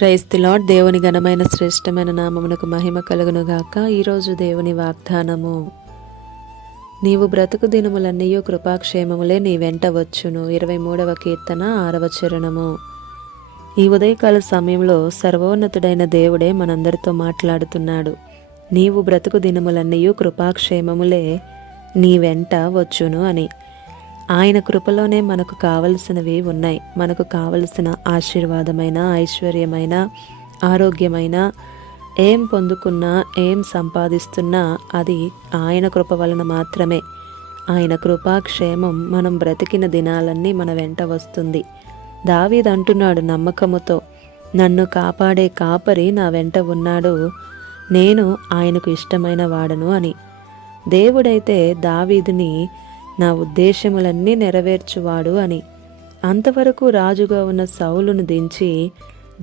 Praise the lord. దేవుని ఘనమైన శ్రేష్టమైన నామమునకు మహిమ కలుగును గాక. ఈరోజు దేవుని వాగ్దానము, నీవు బ్రతుకు దినములన్నీయు కృపాక్షేమములే నీ వెంట వచ్చును. 23వ కీర్తన 6వ చరణము. ఈ ఉదయకాల సమయంలో సర్వోన్నతుడైన దేవుడే మనందరితో మాట్లాడుతున్నాడు. నీవు బ్రతుకు దినములన్నీయు కృపాక్షేమములే నీ వెంట వచ్చును అని. ఆయన కృపలోనే మనకు కావలసినవి ఉన్నాయి. మనకు కావలసిన ఆశీర్వాదమైన, ఐశ్వర్యమైన, ఆరోగ్యమైన, ఏం పొందుకున్నా, ఏం సంపాదిస్తున్నా అది ఆయన కృప వలన మాత్రమే. ఆయన కృపాక్షేమం మనం బ్రతికిన దినాలన్నీ మన వెంట వస్తుంది. దావీదు అంటున్నాడు నమ్మకముతో, నన్ను కాపాడే కాపరి నా వెంట ఉన్నాడు, నేను ఆయనకు ఇష్టమైన వాడను అని. దేవుడైతే దావీదుని నా ఉద్దేశములన్నీ నెరవేర్చువాడు అని. అంతవరకు రాజుగా ఉన్న సౌలును దించి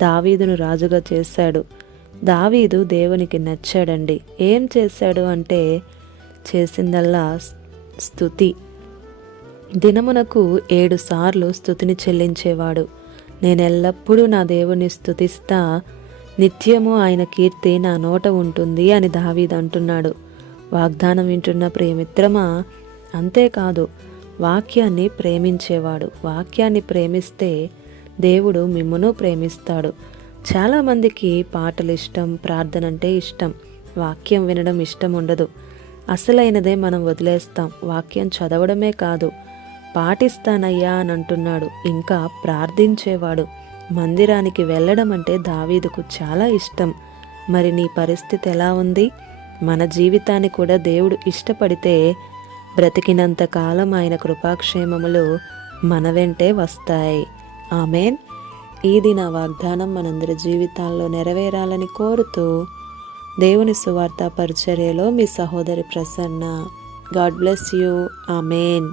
దావీదును రాజుగా చేశాడు. దావీదు దేవునికి నచ్చాడండి. ఏం చేశాడు అంటే చేసిందల్లా స్తుతి. దినమునకు 7 సార్లు స్తుతిని చెల్లించేవాడు. నేనెల్లప్పుడూ నా దేవుని స్తుతిస్తా, నిత్యము ఆయన కీర్తి నా నోట ఉంటుంది అని దావీదు అంటున్నాడు. వాగ్దానం వింటున్న ప్రియమిత్రమా, అంతేకాదు వాక్యాన్ని ప్రేమించేవాడు. వాక్యాన్ని ప్రేమిస్తే దేవుడు మిమ్మును ప్రేమిస్తాడు. చాలామందికి పాటలు ఇష్టం, ప్రార్థన అంటే ఇష్టం, వాక్యం వినడం ఇష్టం ఉండదు. అసలైనదే మనం వదిలేస్తాం. వాక్యం చదవడమే కాదు, పాటిస్తానయ్యా అని అంటున్నాడు. ఇంకా ప్రార్థించేవాడు. మందిరానికి వెళ్ళడం అంటే దావీదుకు చాలా ఇష్టం. మరి నీ పరిస్థితి ఎలా ఉంది? మన జీవితాన్ని కూడా దేవుడు ఇష్టపడితే బ్రతికినంత కాలం ఆయన కృపాక్షేమములు మన వెంటే వస్తాయి. ఆమేన్. ఈ దిన వాగ్దానం మనందరి జీవితాల్లో నెరవేరాలని కోరుతూ దేవుని సువార్త పరిచర్యలో మీ సహోదరి Prasanna. God bless you. Amen.